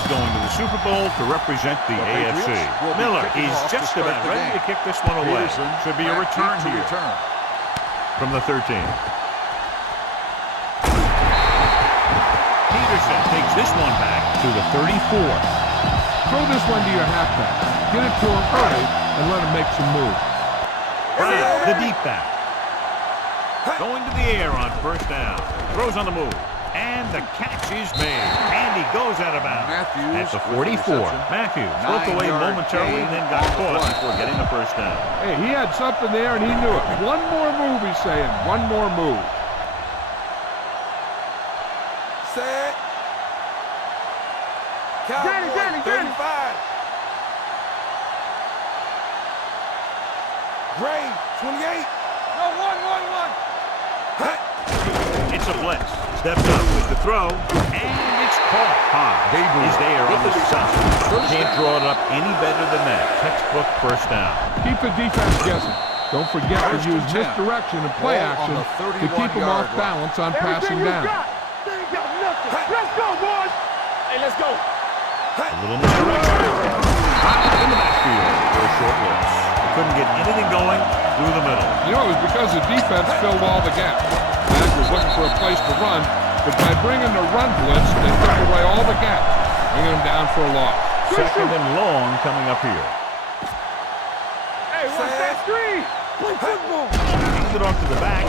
is going to the Super Bowl to represent the AFC. Miller is just about ready to kick this one away. Should be a return here from the 13. Peterson takes this one back to the 34. Throw this one to your halfback. Get it to him early and let him make some moves. Brown, the deep back. Going to the air on first down. Throws on the move. And the catch is made. And he goes out of bounds at the 44. Matthews broke away momentarily and then got caught before getting the first down. Hey, he had something there and he knew it. One more move, he's saying. One more move. Set. Cowboy, 35. Gray, 28. No, one. It's a blitz. Steps up with the throw, and it's caught. Is there on the stop. Can't draw it up any better than that. Textbook first down. Keep the defense guessing. Don't forget to use misdirection and play action to keep them off balance on passing down. Let's go, boys. Hey, let's go. A little misdirection. In the backfield for a short blitz. They couldn't get anything going through the middle. You know, it was because the defense filled all the gaps. Mac was looking for a place to run, but by bringing the run blitz, they took away all the gaps, bringing them down for a loss. Second and long coming up here. Hey, what's that screen? Play football. Hands it off to the back.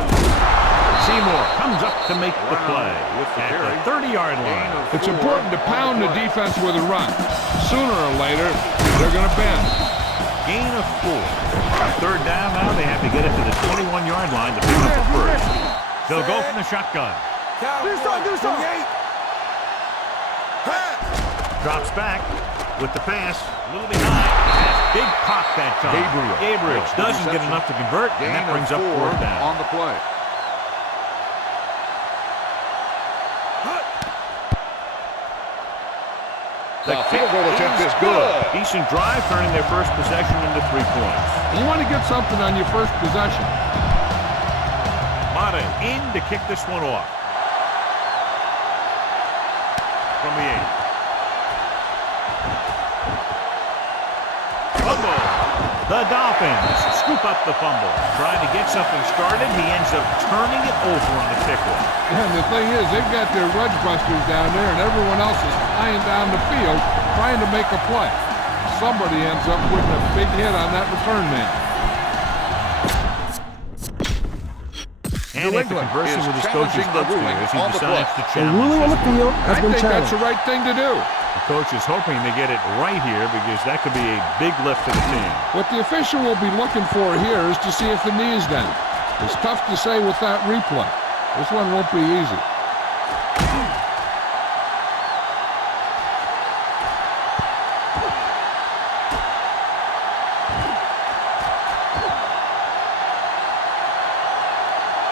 Seymour comes up to make the play at the 30-yard line. It's important to pound the defense with a run. Sooner or later, they're going to bend. Gain of 4. On third down now, they have to get it to the 21-yard line to pick up the first. They'll go from the shotgun. Do something. Drops back with the pass. A little behind. Big pop that time. Gabriel doesn't get enough to convert, and that brings up fourth down. On the play. The field goal attempt is good. Decent drive, turning their first possession into 3 points. You want to get something on your first possession. Madden in to kick this one off. From the 8. Fumble. The Dolphins scoop up the fumble. Trying to get something started, he ends up turning it over on the kickoff. And the thing is, they've got their wedge busters down there, and everyone else is flying down the field trying to make a play. Somebody ends up putting a big hit on that return man. And after conversing with his coaches upstairs, he decides to challenge. The ruling on the field has been challenged. I think that's the right thing to do. The coach is hoping to get it right here because that could be a big lift for the team. What the official will be looking for here is to see if the knee's down. It's tough to say with that replay. This one won't be easy.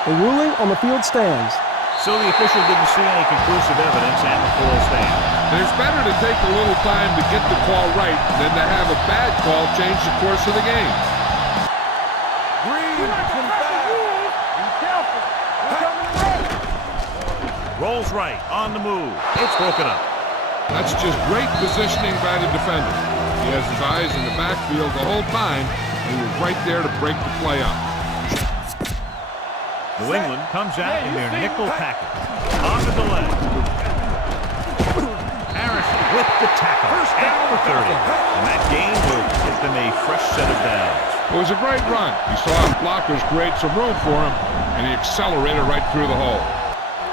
The ruling on the field stands. So the official didn't see any conclusive evidence and the call stands. It's better to take a little time to get the call right than to have a bad call change the course of the game. Green, 25. Be careful. Rolls right, on the move. It's broken up. That's just great positioning by the defender. He has his eyes in the backfield the whole time, and he was right there to break the play up. New England comes out in their nickel package. Onto the left. Harrison with the tackle. First down for 30. And that gain will give them a fresh set of downs. It was a great run. He saw his blockers create some room for him, and he accelerated right through the hole.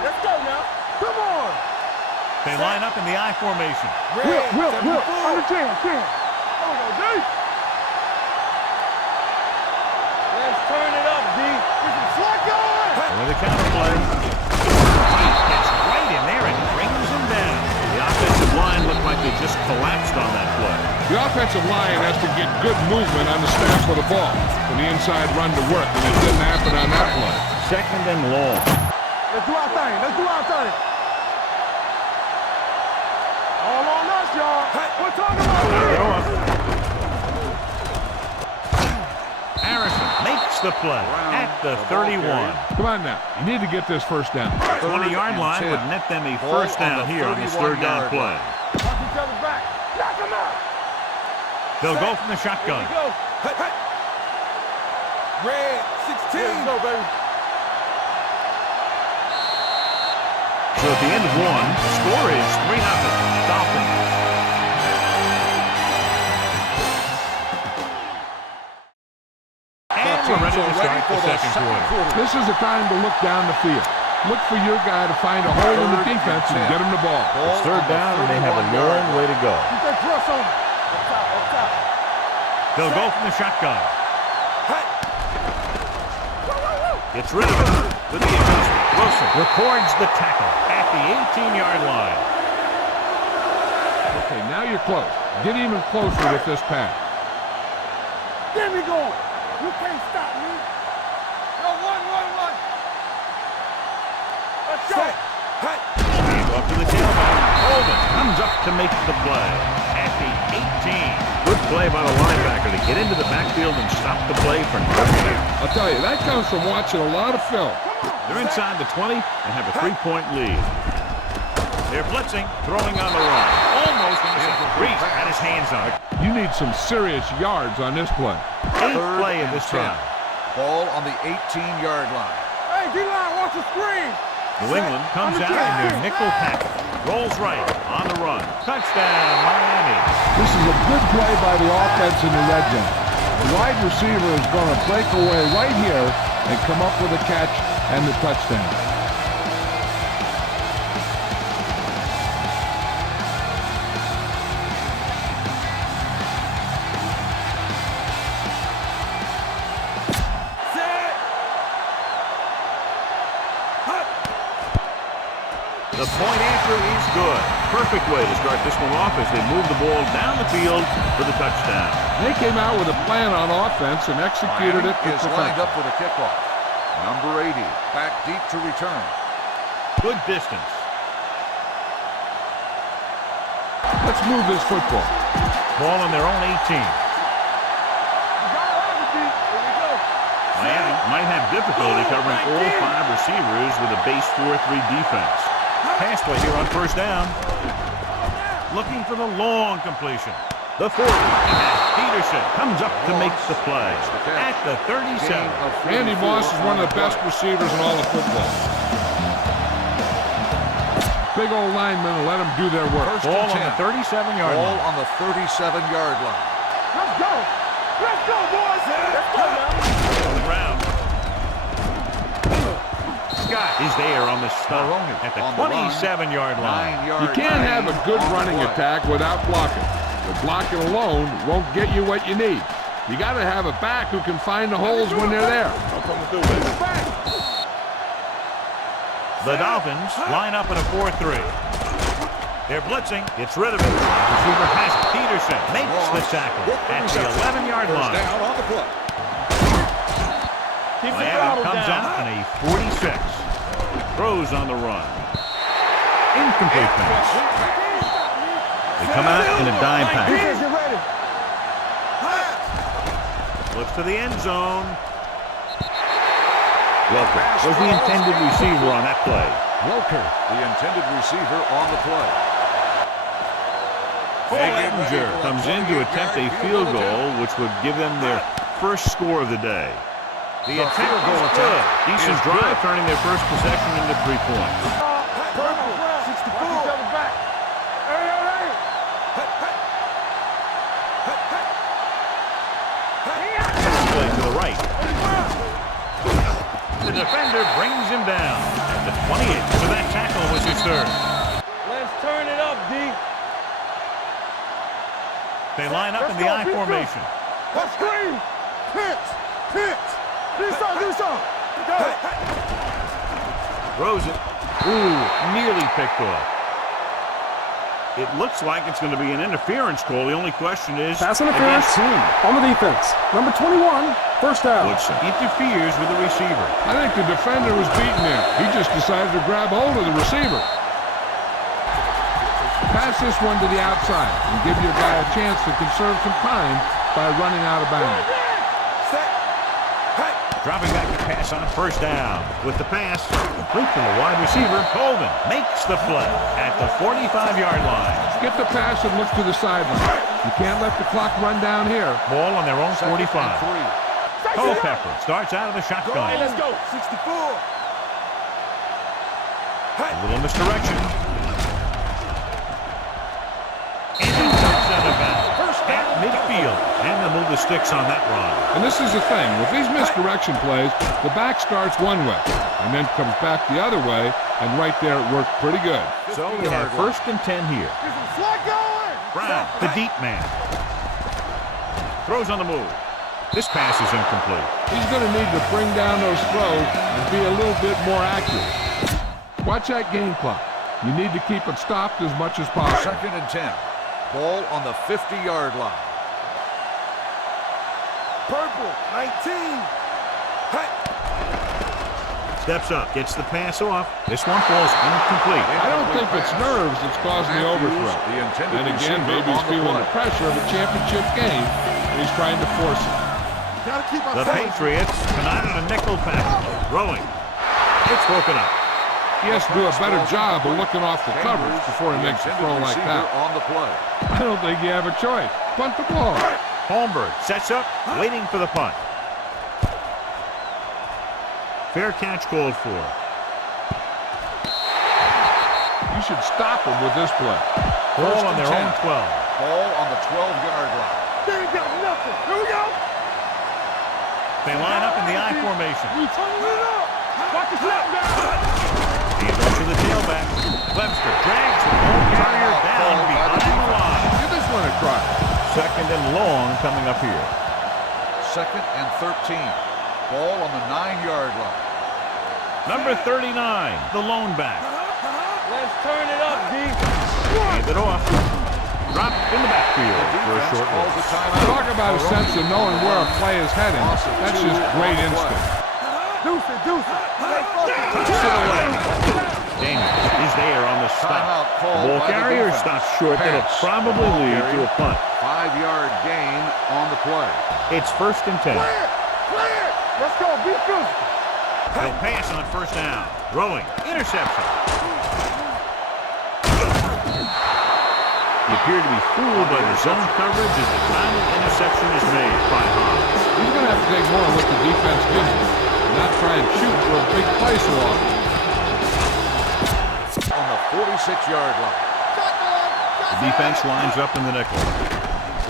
Let's go now. Come on. They line up in the I formation. Will, under 10. Oh, no, D. Let's turn it up, D. This is slot going. With a counter play. Gets right in there and brings him down. The offensive line looked like they just collapsed on that play. The offensive line has to get good movement on the snap of the ball for the inside run to work, and it didn't happen on that play. Second and long. Let's do our thing. All on us, y'all. We're talking about Get off. Harrison makes the play at the 31. Come on now. You need to get this first down. 20-yard line would net them a first down here on this third down play. Watch each other's They'll go from the shotgun. Red 16. Let's go, baby. So at the end of one, the score is 3-0 Dolphins. And we're ready to start the second quarter. This is the time to look down the field. Look for your guy to find a hole in the defense and get him the ball. It's third down, and they have a long way to go. They'll go from the shotgun. It's rid of it with the adjustment. Wilson records the tackle at the 18-yard line. Okay, now you're close. Get even closer with this pass. Get me going. You can't stop me. Yo, one. Let's go. And off to the tailback. Holden comes up to make the play at the 18. Good play by the linebacker to get into the backfield and stop the play for no down. I'll tell you, that comes from watching a lot of film. They're inside the 20 and have a 3-point lead. They're blitzing, throwing on the run. Almost intercepted. Reese had his hands on it. You need some serious yards on this play. 8th play of this drive. Ball on the 18-yard line. Hey, D-line, watch the screen. New England comes out in their nickel package. Rolls right on the run. Touchdown, Miami. This is a good play by the offense in the red zone. The wide receiver is going to break away right here and come up with a catch and the touchdown. The point after is good. Perfect way to start this one off as they move the ball down the field for the touchdown. They came out with a plan on offense and executed it to Is lined up for the kickoff. Number 80, back deep to return. Good distance. Let's move this football. Ball on their own 18. Miami might have difficulty covering all 5 receivers with a base 4-3 defense. Pass play here on first down. Looking for the long completion. The 40. Peterson comes up to make the play at the 37. Randy Moss is one of the best receivers in all of football. Big old linemen will let them do their work. Ball on the 37-yard line. Ball on the 37-yard line. Let's go. Let's go, boys. Let's go now. On the ground. Scott is there on the stop at the 27-yard line. You can't have a good running attack without blocking. But blocking alone won't get you what you need. You got to have a back who can find the holes when they're there. The Dolphins line up in a 4-3. They're blitzing. Gets rid of it. Receiver has it. Peterson makes the tackle at the 11-yard line. Down on the play. Miami comes out in a 46. Throws on the run. Incomplete pass. They come out in a dime package. Looks to the end zone. Welker was the intended receiver on that play. Welker, the intended receiver on the play. Edinger comes in to attempt a field goal, which would give them their first score of the day. The attempt is good. Decent drive, turning their first possession into 3 points. Purple, 64. Play to the right. The defender brings him down at the 28. So that tackle was his third. Let's turn it up, D. They line up in the I formation. Let's screen. Pitch. Do something. Throws it. Ooh, nearly picked off. It looks like it's going to be an interference call. The only question is, Pass interference on the defense. Number 21, first down. which interferes with the receiver. I think the defender was beating him. He just decided to grab hold of the receiver. Pass this one to the outside and give your guy a chance to conserve some time by running out of bounds. Dropping back to pass on first down. With the pass, complete to the wide receiver, Colvin makes the play at the 45-yard line. get the pass and look to the sideline. You can't let the clock run down here. Ball on their own 45. Culpepper starts out of the shotgun. Hey, let's go. 64. A little misdirection. And he jumps out of bounds at midfield. And they'll move the sticks on that run. And this is the thing. With these misdirection plays, the back starts one way and then comes back the other way, and right there it worked pretty good. So we have 1st and 10 here. Brown, the deep man. Throws on the move. This pass is incomplete. He's going to need to bring down those throws and be a little bit more accurate. Watch that game clock. You need to keep it stopped as much as possible. 2nd and 10. Ball on the 50-yard line. Purple, 19. Hey. Steps up, gets the pass off. This one falls incomplete. I don't think it's nerves that's causing the overthrow. And again, maybe he's feeling the pressure of a championship game, and he's trying to force it. The Patriots come out in a nickel package. Throwing. It's broken up. He has to do a better job of looking off the coverage before he makes a throw like that. On the play. I don't think you have a choice. Punt the ball. Holmberg sets up, waiting for the punt. Fair catch called for. You should stop him with this play. Ball on their own 12. Ball on the 12-yard line. They ain't got nothing. Here we go. They line up in the I formation. We turn it up. Watch the snap down. Hands off to the tailback. Webster drags the ball carrier down behind the line. Give this one a try. 2nd and long coming up here. 2nd and 13. Ball on the 9-yard line. Number 39, the lone back. Let's turn it up, D. Hand it off. Dropped in the backfield for a short loss. Talk about a sense of knowing where a play is heading. That's just great instinct. Deuce it. Touch to the left. Daniels is there on the stop. The ball carrier stops short. That'll probably lead to a punt. 5-yard gain on the play. It's 1st and 10. Clear. Let's go. Be good. They'll pass on 1st down. Throwing. Interception. He appeared to be fooled by the zone coverage as the final interception is made by Hobbs. He's going to have to take more on what the defense gives him, and not try and shoot for a big play so often. On the 46-yard line. The defense lines up in the nickel.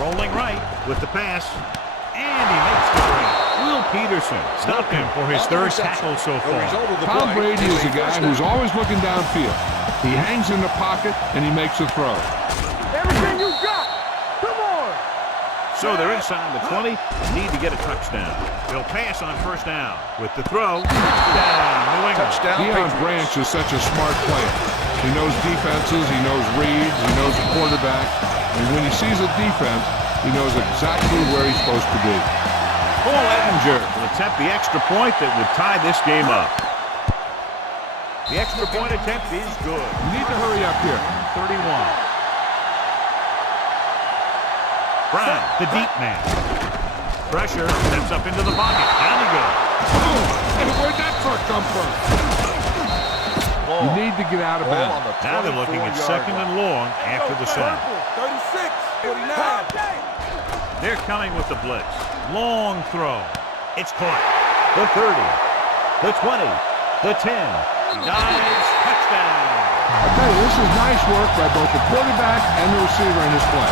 Rolling right with the pass, and he makes the break. Will Peterson stopped him for his 3rd tackle so far. Tom Brady is a guy who's always looking downfield. He hangs in the pocket, and he makes a throw. Everything you got. Come on. So they're inside the 20. Need to get a touchdown. They'll pass on 1st down with the throw. Touchdown, New England. Touchdown. Deion Branch is such a smart player. He knows defenses, he knows reads, he knows the quarterback. And when he sees a defense, he knows exactly where he's supposed to be. Paul Ettinger will attempt the extra point that would tie this game up. The extra point attempt is good. You need to hurry up here. 31. Brown, the deep man. Pressure, steps up into the pocket. Down he goes. Hey, where'd that truck come from? You need to get out of bounds. Now they're looking at 2nd and long after the sack. 36, 49. They're coming with the blitz. Long throw. It's caught. The 30. The 20. The 10. Dives. Touchdown. I tell you, this is nice work by both the quarterback and the receiver in this play.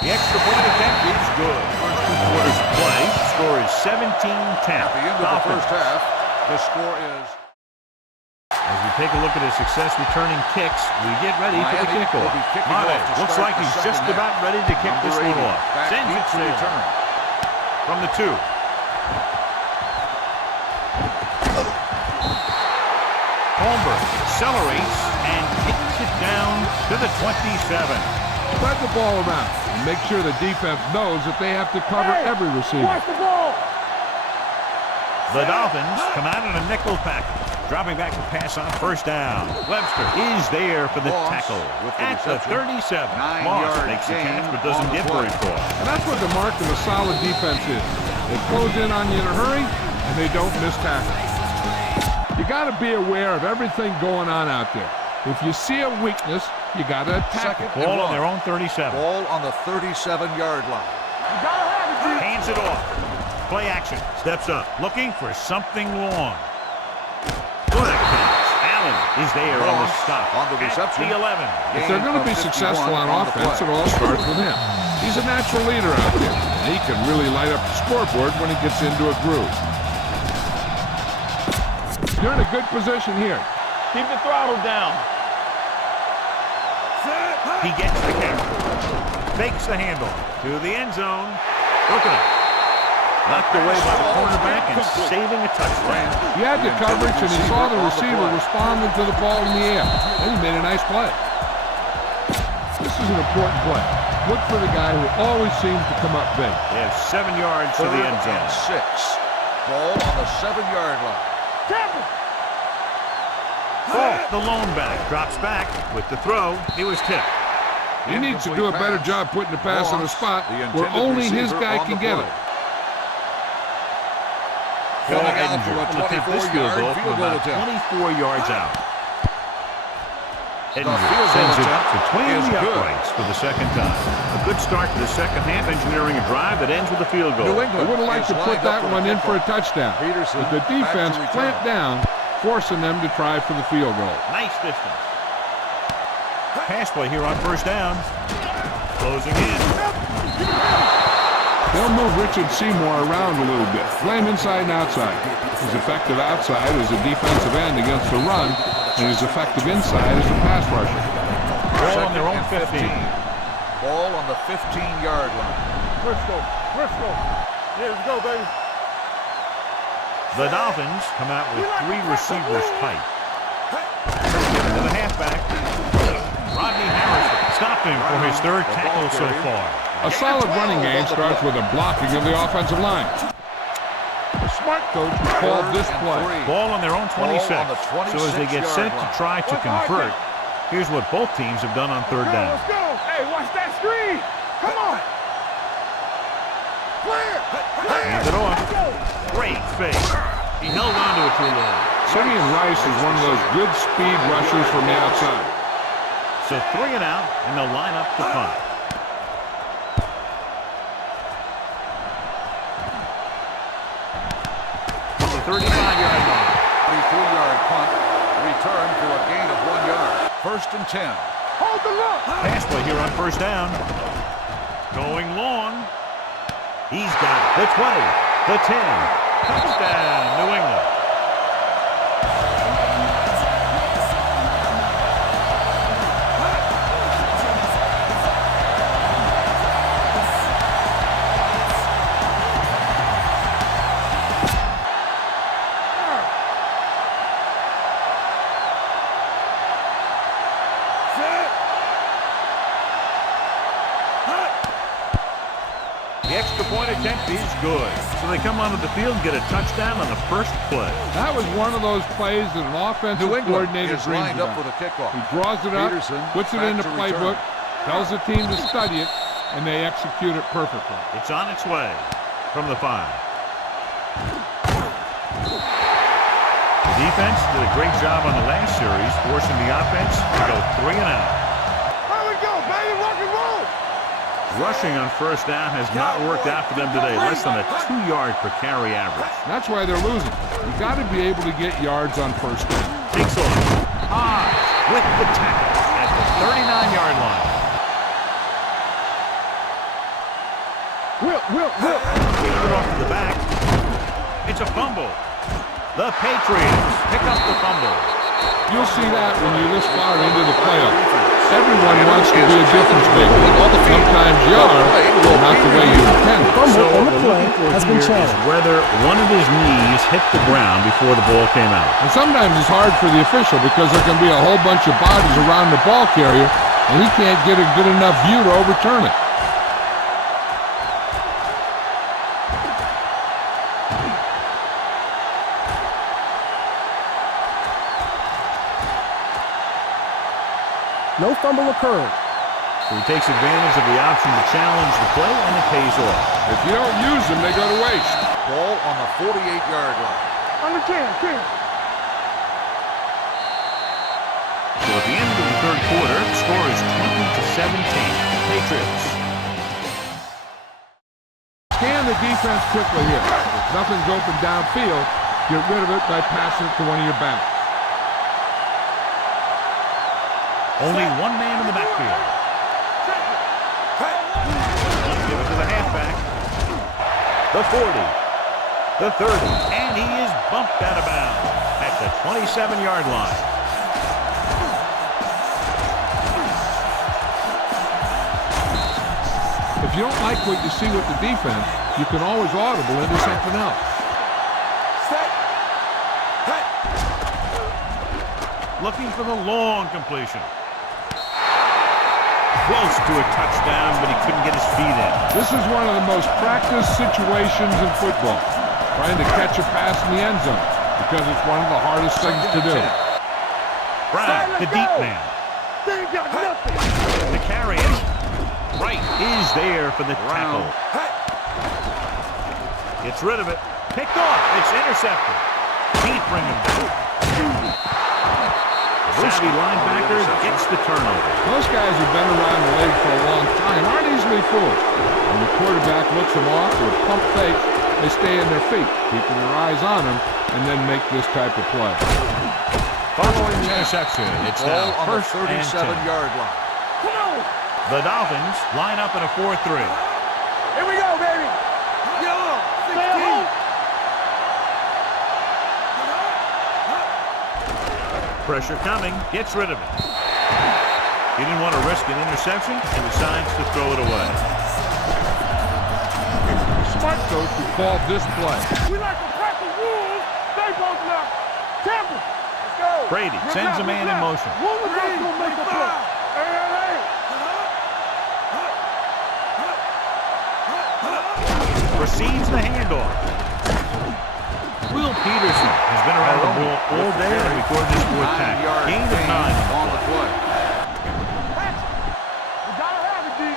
The extra point attempt is good. First 2 quarters of play. Score is 17-10. At the end of the first half, the score is... As we take a look at his success returning kicks, we get ready for the Miami kickoff. will be kicking Mired off to looks start like the he's second just half. about ready to kick this one off. Back Sends it deep to sailing. return. From the 2. Holmberg accelerates and kicks it down to the 27. Spread the ball around and make sure the defense knows that they have to cover every receiver. Watch the ball. The Dolphins come out in a nickel package. Dropping back to pass on first down. Webster is there for the tackle at the 37. Moss makes the catch but doesn't get very far. And that's what the mark of a solid defense is. They close in on you in a hurry, and they don't miss tackles. You got to be aware of everything going on out there. If you see a weakness, you got to attack it. Ball on their own 37. Ball on the 37-yard line. Hands it off. Play action. Steps up. Looking for something long. Good catch. Allen is there on the stop. On the reception. At the 11. If they're going to be successful on offense, it all starts with him. He's a natural leader out there. And he can really light up the scoreboard when he gets into a groove. You're in a good position here. Keep the throttle down. He gets the carry. Fakes the handle to the end zone. Look at it. Knocked away by the cornerback and saving a touchdown. He had the coverage and he saw the receiver responding to the ball in the air. And he made a nice play. This is an important play. Look for the guy who always seems to come up big. They have 7 yards to the end zone. 6. Ball on the 7-yard line. The lone back drops back with the throw. He was tipped. He needs to do a better job putting the pass in a spot where only his guy can get it. Coming out for a 24-yard field goal attempt. 24 yards out. The Edinger field goal sends it attempt between is the good. uprights for the second time. A good start to the second half, engineering a drive that ends with a field goal. New I England would have liked is to put lined up that one in for a touchdown. Peterson But the back to defense return. clamped down, forcing them to try for the field goal. Nice distance. Pass play here on first down. Closing in. They'll move Richard Seymour around a little bit. Play him inside and outside. He's effective outside as a defensive end against the run, and he's effective inside as a pass rusher. Ball on their own 15. Ball on the 15-yard line. Briscoe. Yeah, let's go, baby. The Dolphins come out with 3 receivers tight. To the halfback. Rodney Harrison stopped him for his 3rd tackle so far. A solid running game starts with a blocking of the offensive line. The smart coach called this play. Ball on their own 26. Ball on the So as they get 26-yard set to line. try to convert, here's what both teams have done on 3rd down. Let's go. Hey, watch that screen. Come on. Clear. Hands it off. Great fake. He held on to it too long. Simeon Rice is one of those good speed rushers from the outside. So 3 and out, and they'll line up to punt. To the 35-yard line. 33-yard punt. Return for a gain of 1 yard. 1st and 10. Hold the look. Pass play here on first down. Going long. He's got it. The 20, the 10. Touchdown, New England. The extra point attempt is good. So they come onto the field and get a touchdown on the first play. That was one of those plays that an offensive New England coordinator is dreams lined up about. for the kickoff. He draws it up, Peterson puts it back in the to playbook, return. tells the team to study it, and they execute it perfectly. It's on its way from the 5. The defense did a great job on the last series, forcing the offense to go 3 and out. Here we go, baby. Rock and roll. Rushing on first down has not worked out for them today. Less than a 2-yard per carry average. That's why they're losing. You got to be able to get yards on first down. Takes off. Hodge with the tackle at the 39-yard line. Will. Keep it off to the back. It's a fumble. The Patriots pick up the fumble. You'll see that when you're this far into the playoffs. Everyone wants to be a difference maker. Sometimes you are, but not the way you intend. So on what the we're play looking for has been here is challenged. whether one of his knees hit the ground before the ball came out. And sometimes it's hard for the official because there can be a whole bunch of bodies around the ball carrier, and he can't get a good enough view to overturn it. No fumble occurred. So he takes advantage of the option to challenge the play, and it pays off. If you don't use them, they go to waste. Ball on the 48-yard line. On the 10. So at the end of the third quarter, the score is 20-17. Patriots. Scan the defense quickly here. If nothing's open downfield, get rid of it by passing it to one of your backs. Only one man in the backfield. Give it to the halfback. The 40. The 30. And he is bumped out of bounds at the 27-yard line. If you don't like what you see with the defense, you can always audible into something else. Looking for the long completion. Close to a touchdown, but he couldn't get his feet in. This is one of the most practiced situations in football, trying to catch a pass in the end zone, because it's one of the hardest things to do. Brown, the deep man. They ain't got nothing. The carry it. Wright is there for the tackle. Gets rid of it. Picked off. It's intercepted. Can't bring him back. The savvy linebacker gets the turnover. Most guys who've been around the league for a long time aren't easily fooled. When the quarterback looks them off with pump fakes, they stay in their feet, keeping their eyes on them, and then make this type of play. Following the interception, it's now Ball on the first and 10. 37-yard line. Come on. The Dolphins line up in a 4-3. Here we go, baby. Yo, 16. Pressure coming, gets rid of it. He didn't want to risk an interception and decides to throw it away. Smart coach who called this play. We like to crack the rules. They both now. Temple. Let's go. Brady sends a man in motion. One of us gonna make the play. Hey. Proceeds the handoff. Will Peterson has been around the ball all day and before this fourth tackle. Gain of 9 on the play. We gotta have it, D.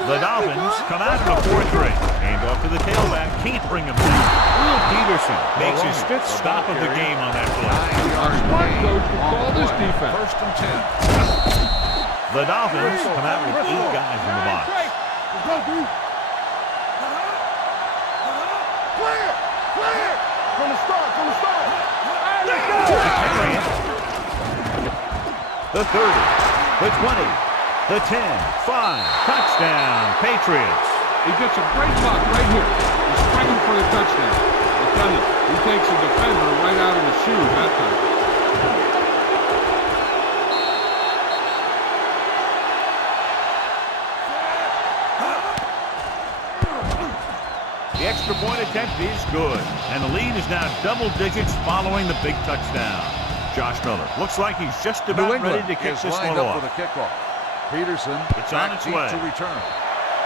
The Dolphins come out in a 4-3. Handoff to the tailback. Can't bring him down. Will Peterson makes his 5th stop of the game on that play. Smart coach who called this defense. First and 10. The Dolphins come out with 8 guys in the box. Let's go, D. Clear. From the start. All right, let's go. The 30, the 20, the 10, 5, touchdown, Patriots. He gets a great block right here. He's springing for the touchdown. I tell you, he takes a defender right out of his shoes that time. The extra point attempt is good, and the lead is now double digits following the big touchdown. Josh Miller looks like he's just about ready to kick this one off. For the kickoff. Peterson It's on its way. to return.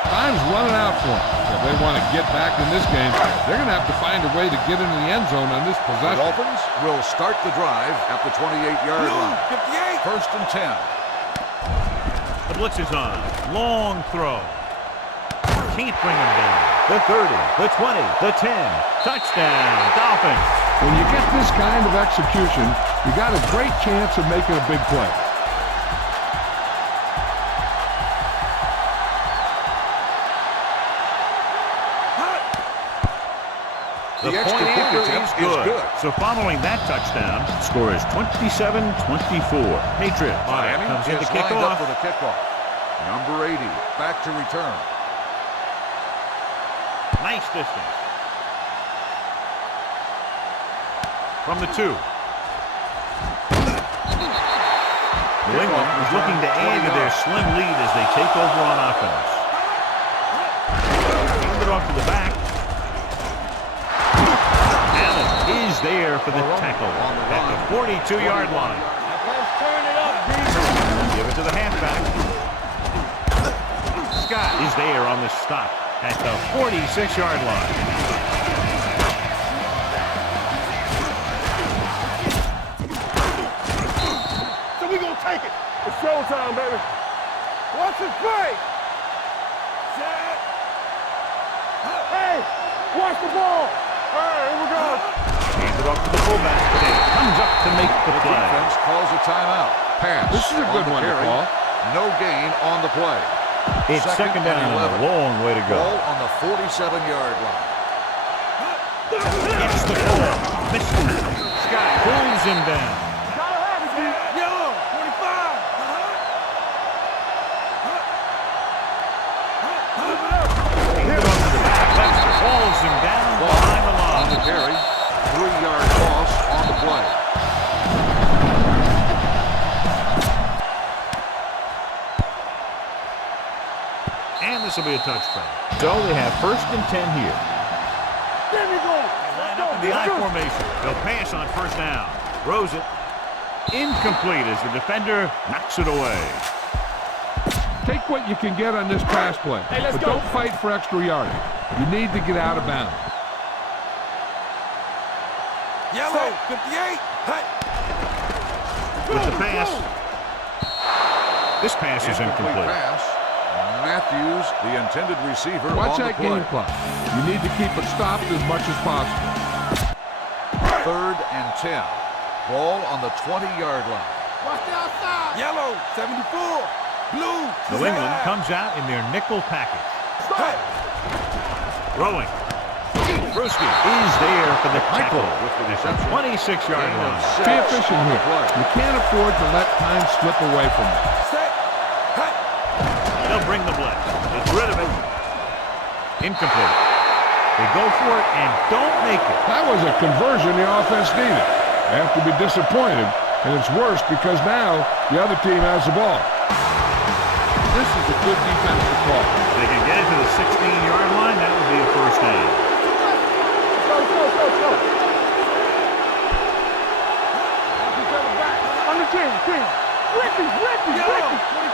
Time's running out for them. If they want to get back in this game, they're going to have to find a way to get into the end zone on this The possession. Dolphins will start the drive at the 28-yard line. 58. First and 10. The blitz is on. Long throw. Can't bring him down. The 30, the 20, the 10. Touchdown, Dolphins. When you get this kind of execution, you got a great chance of making a big play. The extra point after point is attempt good. So following that touchdown, score is 27-24. Patriots. Miami Comes in to is kick lined up off. for the kickoff. Number 80, back to return. Nice distance. From the 2. New England is looking to add to their slim lead as they take over on offense. Hand it off to the back. Allen is there for the tackle at the 42-yard line. Let's turn it up, D. Give it to the halfback. Scott is there on the stop at the 46-yard line. take it. It's showtime, baby. Watch this play. Set. Hey, watch the ball. All right, here we go. Hands it off to the fullback. And comes up to make the play. Defense calls a timeout. Pass. This is a good one to call. No gain on the play. It's second down and a long way to go. Ball on the 47-yard line. Gets the ball. Missed him. Scott pulls him down. Gotta have it, dude. Yellow, 25. Falls him down behind the line. On the carry. 3-yard loss on the play. And this will be a touchdown. So they have 1st and 10 here. There we go. Line up in the I formation. They'll pass on 1st down. Throws it. Incomplete as the defender knocks it away. Take what you can get on this pass play, but don't fight for extra yardage. You need to get out of bounds. Yellow, 58. Hey. With the pass. This pass is incomplete. Pass. Matthews, the intended receiver. Watch on that the play. game clock. You need to keep it stopped as much as possible. 3rd and 10. Ball on the 20-yard line. Watch the outside. Yellow, 74. Blue. New England comes out in their nickel package. Hey. Throwing. Brewski is there for the tackle with the at the reception. 26-yard line. Be efficient here. You can't afford to let time slip away from you. They'll bring the blitz. It's rid of it. Incomplete. They go for it and don't make it. That was a conversion the offense needed. They have to be disappointed, and it's worse because now the other team has the ball. This is a good defensive call. If they can get it to the 16-yard line, that would be a 1st down. Go. On the team. Ricky. 25.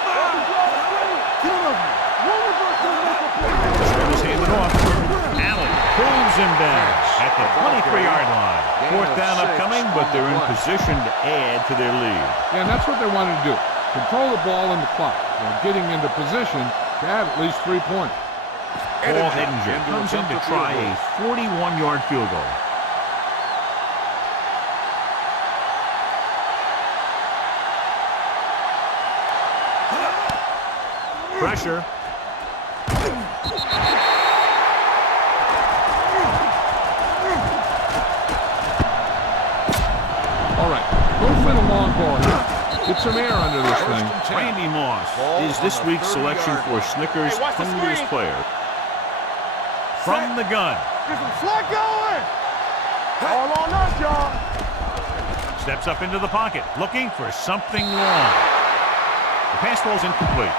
He's handed off. Allen pulls him down at the 23-yard line. 4th down upcoming, but they're in position to add to their lead. Yeah, and that's what they wanted to do. Control the ball and the clock. They're getting into position to add at least 3 points. Paul Edinger comes in to try a 41-yard field goal. Pressure. All right, go for the long ball here. Get some air under this thing. Randy Moss is this week's selection for Snickers' hungriest player. From the gun. Get some slack going. All on us, y'all. Steps up into the pocket, looking for something long. The pass ball's incomplete.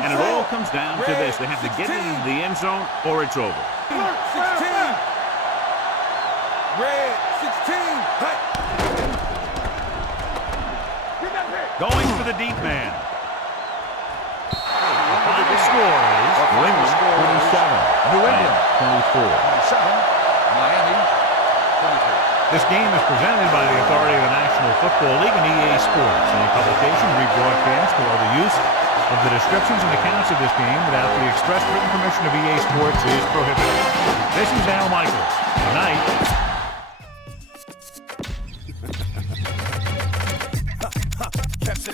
And it all comes down to this. They have to get it into the end zone or it's over. 16. Red, 16. Hey. Going for the deep man. The final score is New England 27. New England 24. 27. Miami 23. This game is presented by the authority of the National Football League and EA Sports. Any publication, rebroadcast, or other use of the descriptions and accounts of this game without the express written permission of EA Sports is prohibited. This is Al Michaels. Good night.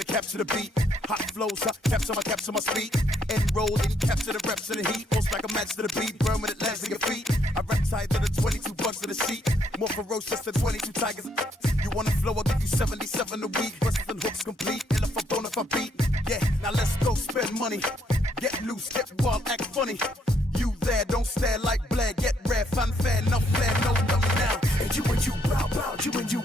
Capture the beat, hot flows, capture my speed. Enrolled in capture the reps of the heat. Most like a match to the beat, burn when it lands on your feet. I rap tighter than 22 bucks to the sheet. More ferocious than 22 tigers. You want to flow, I'll give you 77 a week. Verses and hooks complete, and if I bone, if I beat. Yeah, now let's go spend money. Get loose, get wild, act funny. You there, don't stare like Blair. Get rare, fanfare, no flair, no dummy now. And you bow, you